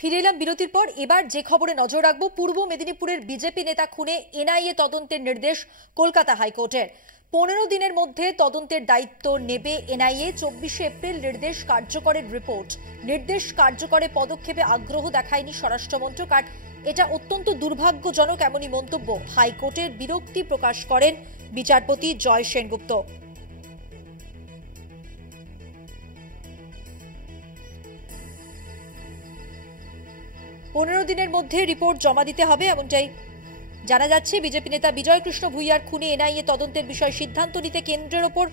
ফিরে এলাম বিরতির পর। এবার যে খবরে নজর রাখবো, পূর্ব মেদিনীপুরের বিজেপি নেতা খুনে এনআইএ তদন্তের নির্দেশ কলকাতা হাইকোর্টের। 15 দিনের মধ্যে তদন্তের দায়িত্ব নেবে এনআইএ। 24 এপ্রিল নির্দেশ কার্যকরের রিপোর্ট। নির্দেশ কার্যকরে পদক্ষেপে আগ্রহ দেখায়নি স্বরাষ্ট্রমন্ত্রক, আর এটা অত্যন্ত দুর্ভাগ্যজনক এমনই মন্তব্য হাইকোর্টের। বিরক্তি প্রকাশ করেন বিচারপতি জয় সেনগুপ্ত। 15 দিনের মধ্যে রিপোর্ট জমা দিতে হবে এমনটাই জানা যাচ্ছে। বিজেপি নেতা বিজয় কৃষ্ণ ভূঁইয়ার খুনে এনআইএ তদন্তের বিষয়ে সিদ্ধান্ত নিতে কেন্দ্রের ওপর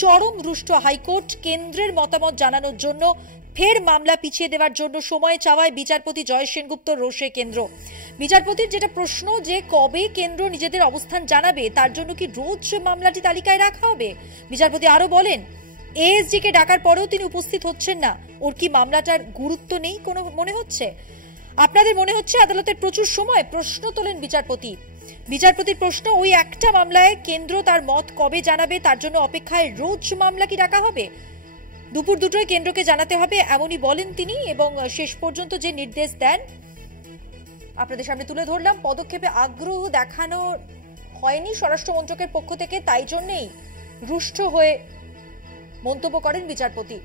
চরম রুষ্ট হাইকোর্ট। কেন্দ্রের মতামত জানানোর জন্য ফের মামলা পিছিয়ে দেওয়ার জন্য সময় চাওয়ায় বিচারপতি জয় সেনগুপ্ত রোষে কেন্দ্র। বিচারপতির যেটা প্রশ্ন, যে কবে কেন্দ্র নিজেদের অবস্থান জানাবে, তার জন্য কি রোজ মামলাটি তালিকায় রাখা হবে? বিচারপতি আরো বলেন, এএসজি কে ডাকার পরেও তিনি উপস্থিত হচ্ছেন না। ওর কি মামলাটার গুরুত্ব নেই কোনো মনে হচ্ছে? আপনাদের মনে হচ্ছে আদালতের প্রচুর সময়? প্রশ্ন তোলেন বিচারপতি। বিচারপতির প্রশ্ন, ওই একটা মামলায় কেন্দ্র তার মত কবে জানাবে তার জন্য অপেক্ষায় রোজ মামলা কি ডাকা হবে? দুপুর দুটোয় কেন্দ্রকে জানাতে হবে এমনই বলেন তিনি, এবং শেষ পর্যন্ত যে নির্দেশ দেন আপনাদের সামনে তুলে ধরলাম। পদক্ষেপে আগ্রহ দেখানো হয়নি স্বরাষ্ট্র মন্ত্রকের পক্ষ থেকে, তাই জন্যই রুষ্ট হয়ে মন্তব্য করেন বিচারপতি।